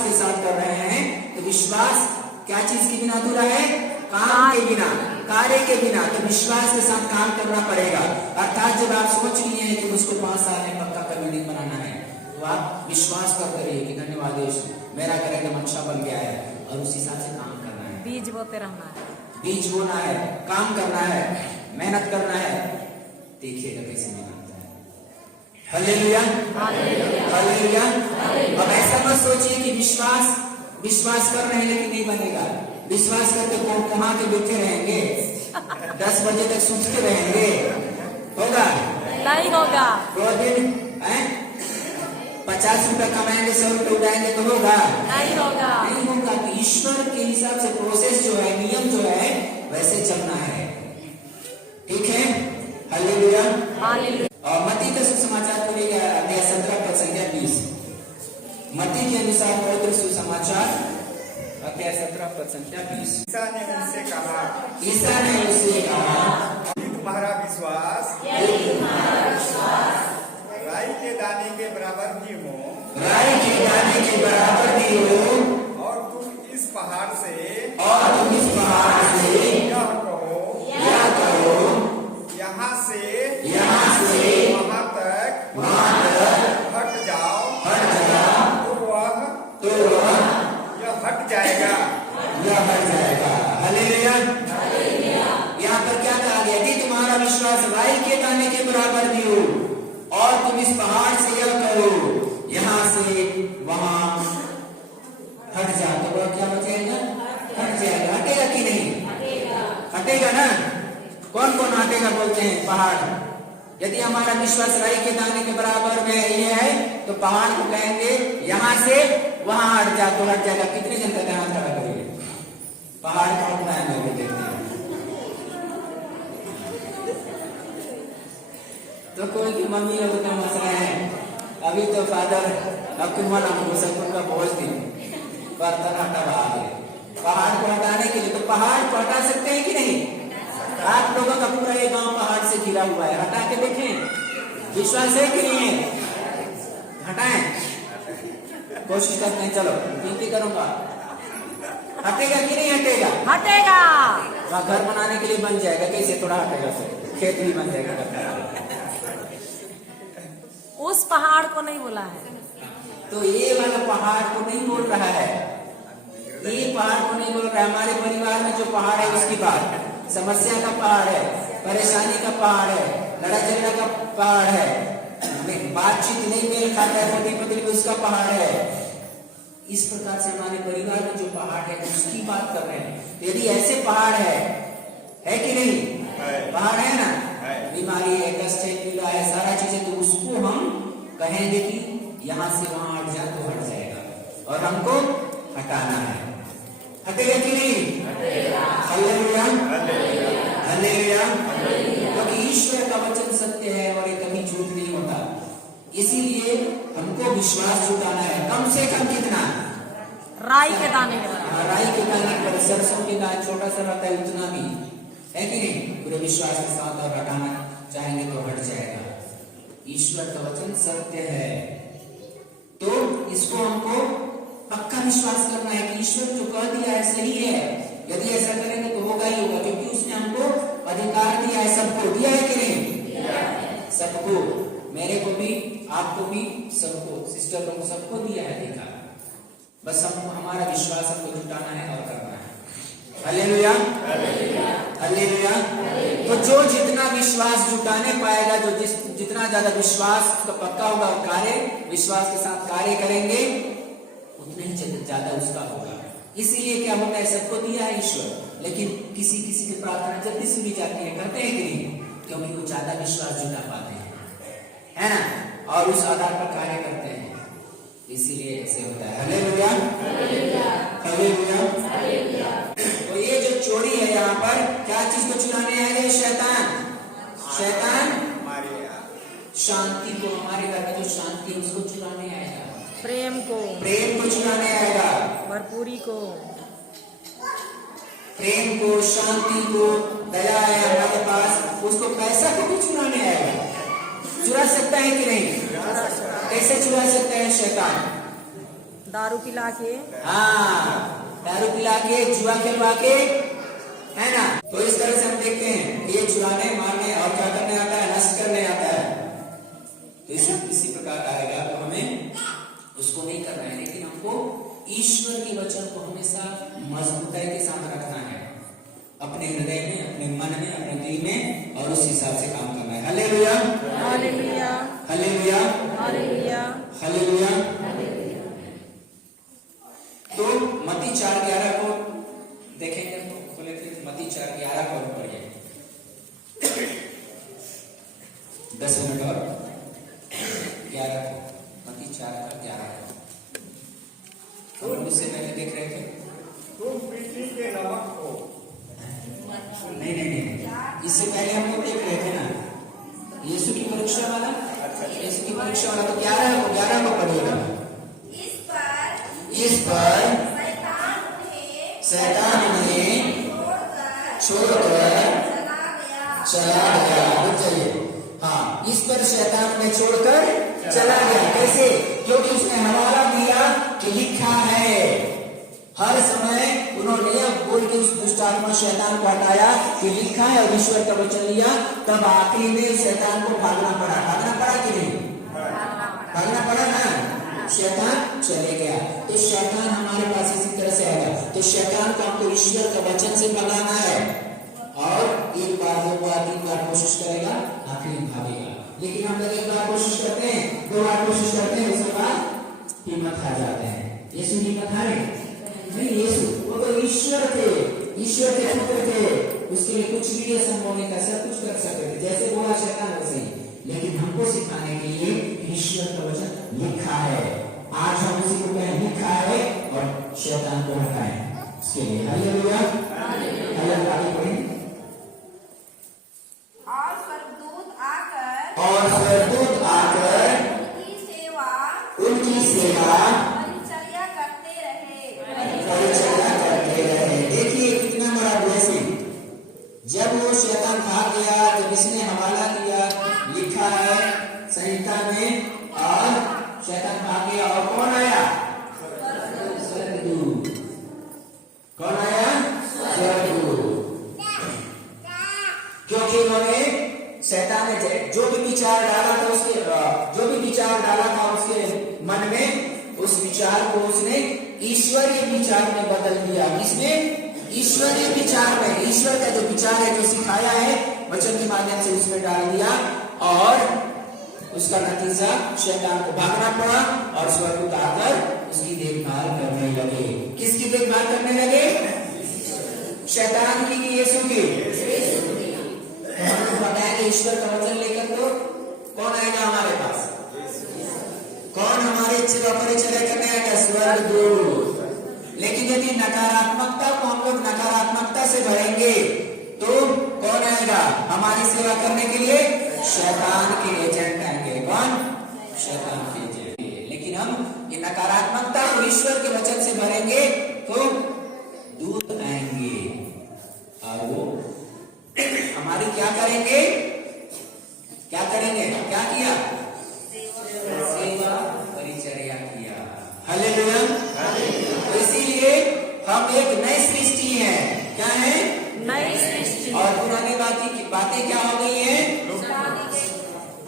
के साथ कर रहे हैं, तो विश्वास क्या चीज के बिना अधूरा है? काम के बिना, कार्य के बिना, तो विश्वास के साथ काम करना पड़ेगा। अर्थात जब आप सोच लिए हैं कि मुझको 5 साल में पक्का का बिल्डिंग बनाना है, तो आप विश्वास कर करिए कि धन्यवाद यीशु, मेरा करे का मंशा बन गया है, और उस हिसाब से काम करना है। बीज बोते रहना है। बीज बोना है, काम करना है, मेहनत करना है, देखिएगा कैसे निकलता है। Hallelujah, hallelujah. अब ऐसा मत सोचिए कि विश्वास कर रहे हैं लेकिन नहीं बनेगा। विश्वास करके कहाँ के बैठे रहेंगे, 10 बजे तक सोचते रहेंगे, होगा? नहीं होगा। 2 दिन 50 रुपए कमाएंगे, 100 रुपए उड़ाएंगे, तो होगा? नहीं होगा। नहीं होगा। तो ईश्वर के हिसाब से प्रोसेस जो है, नियम जो है, वैसे चलना है। ठीक है? हालेलुया। और मत्ती का सुसमाचार पढ़िएगा, अध्याय 17 पद संख्या 20। मत्ती के अनुसार पवित्र सुसमाचार अध्याय 17 पद संख्या 20। ईसा ने उनसे कहा, ईसा ने उससे कहा, यदि तुम्हारा विश्वास राई के दाने के बराबर भी हो, राई के दाने के बराबर भी हो, और तुम इस पहाड़ से यह कहो, यहाँ से वहाँ तक हट जाओ, तो वह यह हट जाएगा। हालेलुया। यहाँ पर क्या कहा गया? यदि तुम्हारा विश्वास राई के दाने के बराबर भी हो, और तुम इस पहाड़ से यह करो, यहाँ से वहां हट जा, तो वह क्या बचेगा? हट जाएगा। हटेगा कि नहीं? हटेगा ना। कौन कौन हटेगा बोलते हैं? पहाड़। यदि हमारा विश्वास राई के दाने के बराबर में ये है, तो पहाड़ को कहेंगे यहाँ से वहां हट जा, तो हट जाएगा। कितने जन का हाथ खड़ा करेंगे? पहाड़ का हटना है, मैं भी देखते हैं। तो कोई की मम्मी लोग का मसला है, अभी तो फादर अब्दुल मुसलमान का बोझ थी, बर्तन हटा रहा है। पहाड़ को हटाने के लिए, तो पहाड़ को हटा सकते हैं कि नहीं? आप लोगों का पूरा ये गांव पहाड़ से घिरा हुआ है, हटा के देखें। विश्वास है कि नहीं है? हटाएं, कोशिश करते हैं। चलो विनती करूंगा, हटेगा कि नहीं हटेगा? हटेगा। वहाँ घर बनाने के लिए बन जाएगा, कैसे? थोड़ा हटेगा, खेत भी बन जाएगा। उस पहाड़ को नहीं बोला है। तो ये वाला पहाड़ को नहीं बोल रहा है, ये पहाड़ को नहीं बोल रहा है। हमारे परिवार में जो पहाड़ है उसकी बात, समस्या का पहाड़ है, परेशानी का पहाड़ है, लड़ाई झगड़ा का पहाड़ है, बातचीत नहीं मेल खाता है, पति पत्नी में उसका पहाड़ है। इस प्रकार से हमारे परिवार में जो पहाड़ है उसकी बात कर रहे हैं। यदि ऐसे पहाड़ है कि नहीं? पहाड़ है ना, बीमारी है, कष्ट है, पीड़ा है, सारा चीजें, तो उसको हम कहेंगे कि यहाँ से वहां हट जा, तो हट जाएगा, और हमको हटाना है। हटेगा कि नहीं? Hallelujah, hallelujah. क्योंकि ईश्वर का वचन सत्य है और ये कभी झूठ नहीं होता। इसीलिए हमको विश्वास जुटाना है। कम से कम कितना? राई के दाने के बराबर। राई के दाने पर, सरसों के दाने छोटा सा रहता है, उतना भी है कि नहीं? पूरे विश्वास के साथ और हटाना चाहेंगे तो हट जाएगा। ईश्वर का वचन सत्य है, तो इसको हमको पक्का विश्वास करना है कि ईश्वर जो कह दिया है सही है। यदि ऐसा करेंगे तो होगा ही होगा, क्योंकि उसने हमको अधिकार दिया है। सबको दिया है कि नहीं? सबको, मेरे को भी, आपको भी, सबको, सिस्टर लोग सबको दिया है अधिकार। बस हमको हमारा विश्वास हमको जुटाना है और करना है। Hallelujah, hallelujah. तो जो जितना विश्वास जुटाने पाएगा, जो जितना ज्यादा विश्वास उसका पक्का होगा, कार्य विश्वास के साथ कार्य करेंगे, उतना ही ज्यादा उसका होगा। इसीलिए क्या होता है? सबको दिया है ईश्वर, लेकिन किसी किसी की प्रार्थना जल्दी सुनी जाती है, करते हैं कि नहीं? क्योंकि वो ज्यादा विश्वास जुटा पाते हैं, है ना, और उस आधार पर कार्य करते हैं। इसीलिए ऐसे होता है। Hallelujah, hallelujah. तो ये जो चोरी है, यहाँ पर क्या चीज को चुराने आएगा? शैतान शांति को, हमारे घर में जो शांति है उसको चुराने आएगा। प्रेम को चुराने आएगा, भरपूरी को, प्रेम को, शांति को, दया है हमारे पास, उसको पैसा को भी चुराने आएगा। चुरा सकता है कि नहीं? कैसे चुरा सकता है शैतान? दारू पिला के, हाँ, दारू पिला के, जुआ खेलवा के, है ना। तो इस तरह से हम देखते हैं ये चुराने, मारने और क्या करने आता है, नष्ट करने आता है। तो इसी प्रकार आएगा तो हमें उसको नहीं करना है, लेकिन हमको ईश्वर के वचन को हमेशा मजबूताई के साथ रखना है अपने हृदय में, अपने मन में, अपने दिल में, और उस हिसाब से काम करना है। Hallelujah, hallelujah, hallelujah, hallelujah, hallelujah. तो मत्ती 4:11 को देखेंगे, खोले थे मत्ती 4:11 को पढ़िए 10 मिनट और 11 को, मत्ती 4:11 को उससे पहले देख रहे थे। तुम पृथ्वी के नमक हो। नहीं, इससे पहले हम लोग देख रहे थे ना यीशु की परीक्षा वाला, यीशु की परीक्षा वाला। तो 11 को पढ़िएगा। इस पर शैतान उन्हें छोड़कर चला गया। चलिए, हाँ, इस पर शैतान ने छोड़कर चला गया। कैसे? क्योंकि उसने हवाला दिया कि लिखा है। हर समय उन्होंने यह बोल के उस दुष्ट आत्मा शैतान को हटाया कि लिखा है और ईश्वर का वचन लिया। तब आखिरी में शैतान को भागना पड़ा कि नहीं? भागना पड़ा ना। शैतान चले गया। तो शैतान हमारे पास इसी तरह से आएगा। तो शैतान को हमको ईश्वर का वचन से भगाना है, और एक बार, 2 बार, 3 बार कोशिश करेगा, आखिरी में भागेगा। लेकिन हम लोग एक बार कोशिश करते हैं, 2 बार कोशिश करते हैं, उसके बाद हिम्मत हार जाते हैं। यीशु हिम्मत हारे नहीं। यीशु वो तो ईश्वर थे, ईश्वर के पुत्र थे, उसके लिए कुछ भी असंभव नहीं था, सब कुछ कर सकते थे। जैसे बोला शैतान वैसे ही। लेकिन हमको सिखाने के लिए ईश्वर का वचन लिखा है। आज हम उसी को कहें लिखा है, और शैतान को हटाएं उसके लिए। Hallelujah, hallelujah. आगे पढ़ें। और स्वर्गदूत आकर उनकी सेवा परिचर्या करते रहे। देखिए कितना बड़ा ब्लेसिंग। जब वो शैतान भाग गया, जब इसने हवाला दिया लिखा है संहिता में, और शैतान भाग गया, और कौन आया? स्वर्गदूत। कौन आया? स्वर्गदूत। क्योंकि उन्होंने, शैतान ने जो भी विचार डाला था उसके मन में, उस विचार को उसने ईश्वरीय विचार में बदल दिया। इसमें ईश्वरीय विचार में, ईश्वर का जो विचार है, जो सिखाया है वचन के माध्यम से, उसमें डाल दिया, और उसका नतीजा शैतान को भागना पड़ा, और स्वर्गदूत आकर उसकी देखभाल करने लगे। किसकी देखभाल करने लगे? शैतान की कि यीशु की? हमको बताया कि ईश्वर का वचन लेकर तो कौन आएगा हमारे पास? कौन हमारे इच्छा का परिचय करने आएगा? स्वर्गदूत। लेकिन यदि नकारात्मकता को हम लोग नकारात्मकता से भरेंगे, तो कौन आएगा हमारी सेवा करने के लिए? शैतान के एजेंट आएंगे। कौन? शैतान के एजेंट। लेकिन हम ये नकारात्मकता को ईश्वर के वचन से भरेंगे, तो दूत आएंगे, और वो हमारी क्या करेंगे? क्या करेंगे? क्या किया? सेवा परिचर्या किया। हालेलुया। तो इसीलिए हम एक नई सृष्टि हैं। क्या है? नई सृष्टि। और पुरानी बातें क्या हो गई हैं?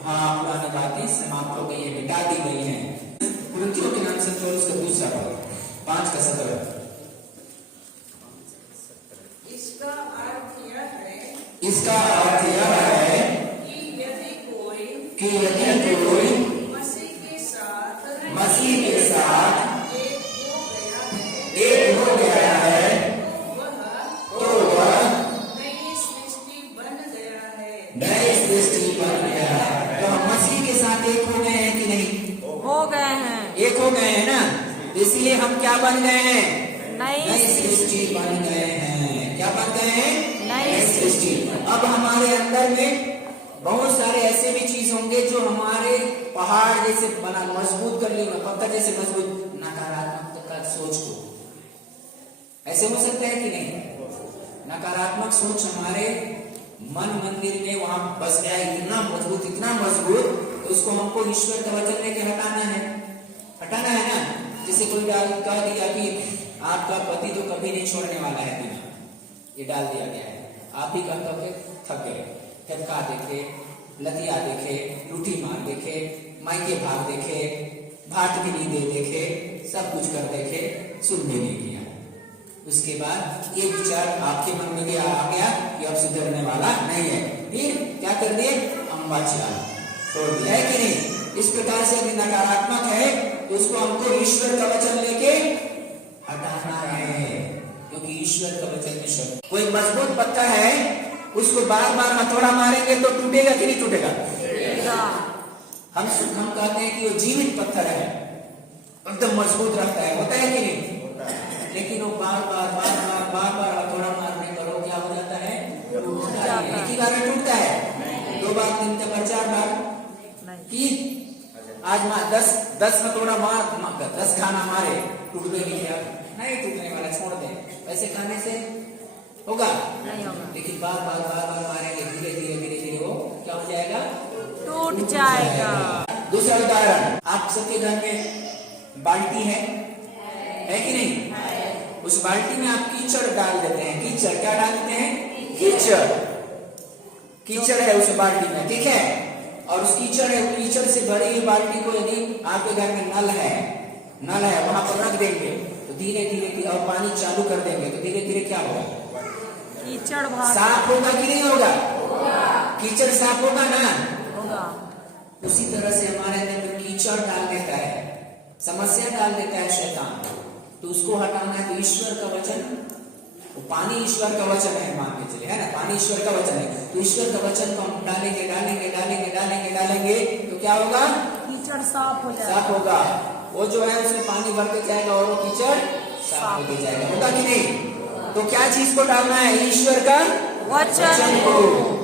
हाँ, पुरानी बातें समाप्त हो गई है, मिटा दी गई हैं। कुरिन्थियों के नाम से तो उसका दूसरा पद 5 का 17। इसका अर्थ यह है कि यदि कोई मसीह के साथ एक हो गया है, तो वह नई सृष्टि बन गया है। नई सृष्टि बन गया है। तो हम मसीह के साथ एक हो गए हैं कि नहीं? हो गए हैं। एक हो गए हैं ना। इसलिए हम क्या बन गए हैं? नई सृष्टि बन गए हैं। क्या बन गए हैं? नई सृष्टि। अब हमारे अंदर में बहुत सारे ऐसे भी चीज होंगे जो हमारे पहाड़ जैसे बना मजबूत कर लेंगे, पत्थर जैसे मजबूत, नकारात्मक का सोच को। ऐसे हो सकता है कि नहीं? नकारात्मक सोच हमारे मन मंदिर में वहां बस गया, इतना मजबूत, तो उसको हमको ईश्वर का वचन लेके हटाना है ना। जैसे कोई कह दिया कि आपका पति तो कभी नहीं छोड़ने वाला है दुनिया, ये डाल दिया गया है। आप भी कहते हो कि थक गए, थका देखे, लतिया देखे, लूटी मार देखे, मायके भाग देखे, भाट भी नहीं दे देखे, सब कुछ कर देखे, सुन भी नहीं किया। उसके बाद ये विचार आपके मन में आ गया कि अब सुधरने वाला नहीं है, फिर क्या कर दिए, अम्बा चाल छोड़ दिया है कि नहीं। इस प्रकार से अभी नकारात्मक है तो उसको हमको ईश्वर का वचन लेके हटाना है, क्योंकि ईश्वर का वचन में शब्द। कोई मजबूत पत्थर है, उसको बार बार हथौड़ा मारेंगे तो टूटेगा कि नहीं टूटेगा। हम कहते हैं कि वो जीवित पत्थर है, एकदम मजबूत रहता है, होता है कि नहीं। लेकिन वो बार बार हथौड़ा मारने पर वो क्या हो जाता है, टूटता है। एक ही बार में टूटता है, 2 बार 3 बार 4 बार कि आज 10 हथौड़ा मार 10 खाना मारे, टूट भी नहीं गया, नहीं टूटने वाला, छोड़ दे। ऐसे खाने से होगा नहीं होगा, लेकिन बार बार मारेंगे, धीरे धीरे वो क्या हो जाएगा, टूट जाएगा। दूसरा उदाहरण, आप सबके घर में बाल्टी है कि नहीं। उस बाल्टी में आप कीचड़ डाल देते हैं, कीचड़ क्या डाल देते हैं, कीचड़ है उस बाल्टी में, ठीक है। और उस कीचड़ से भरी हुई बाल्टी को यदि आपके घर में नल है वहां पर रख देंगे तो धीरे धीरे, और पानी चालू कर देंगे तो धीरे धीरे क्या होगा, कीचड़ भाग साफ होगा कि नहीं होगा, कीचड़ साफ होगा ना। होगा। उसी तरह से हमारे अंदर कीचड़ डाल देता है, समस्या डाल देता है शैतान, तो उसको हटाना है। तो ईश्वर का वचन, वो पानी ईश्वर का वचन है, मान के चले, है ना, पानी ईश्वर का वचन है। तो ईश्वर का वचन को हम डालेंगे तो क्या होगा, कीचड़ साफ हो जाएगा, साफ होगा। वो जो है उसमें पानी भरते जाएगा और वो कीचड़ साफ होते जाएगा, होगा कि नहीं। तो क्या चीज को डालना है, ईश्वर का वचन को,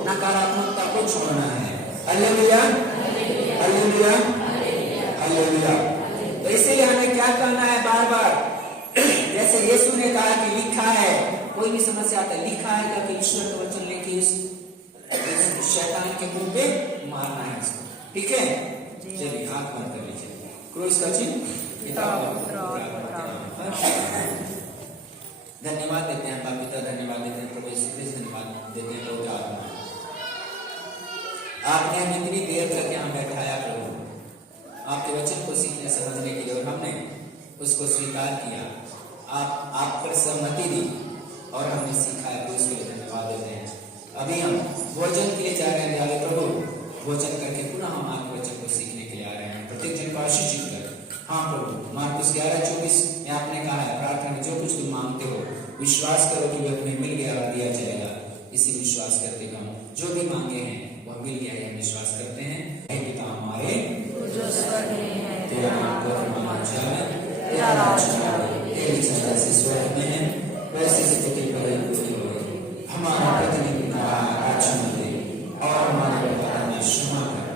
नकारात्मकता को छोड़ना है। Hallelujah, hallelujah, hallelujah. तो इसीलिए हमें क्या करना है, बार बार, जैसे यीशु ने कहा कि लिखा है, कोई भी समस्या आता है, लिखा है कि ईश्वर का वचन लेके इस शैतान के मुंह पे मारना है इसको, ठीक है। चलिए हाथ बंद कर लीजिए, क्रूस का चिन्ह। धन्यवाद देते हैं बाप पिता, धन्यवाद देते हैं प्रभु यीशु क्रिस्त, धन्यवाद देते हैं प्रभु आत्मा, आपने हमें इतनी देर तक यहाँ बैठाया प्रभु, आपके वचन को सीखने समझने के लिए, और हमने उसको स्वीकार किया, आप पर सहमति दी और हमने सीखा है, उसके लिए धन्यवाद देते हैं। अभी हम भोजन के लिए जा रहे हैं, प्रभु भोजन करके पुनः हम आपके वचन को सीखने के लिए आ रहे हैं, प्रत्येक जन को आशीषित कर। हाँ प्रभु, मार्कुस 11:24 में आपने कहा है, प्रार्थना में जो कुछ तुम मांगते हो विश्वास करो कि वह तुम्हें मिल गया और दिया जाएगा। इसी विश्वास करते हम जो भी मांगे हैं वह मिल गया है, हम विश्वास करते हैं। हे पिता हमारे जो स्वर्ग में है, तेरा नाम महिमा जाए, तेरा राज्य आए, तेरी इच्छा जैसे स्वर्ग में है वैसे ही पृथ्वी पर हो। हमारा प्रतिदिन का आहार आज दे और हमारे अपराध क्षमा कर,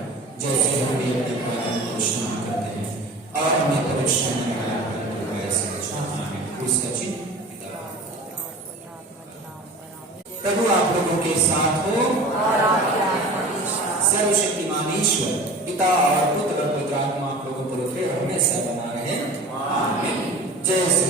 जैसे हम भी अपने अपराधों को क्षमा करते हैं, और हमें परीक्षा में न डाल, परंतु ऐसे बचाना है। क्रूस का चिन्ह। प्रभु आप लोगों के साथ हो और आपके आत्मा के साथ। सर्वशक्तिमान ईश्वर पिता और पुत्र और पवित्र आत्मा आप लोगों को हमेशा बना रहे। आमीन। जय श्री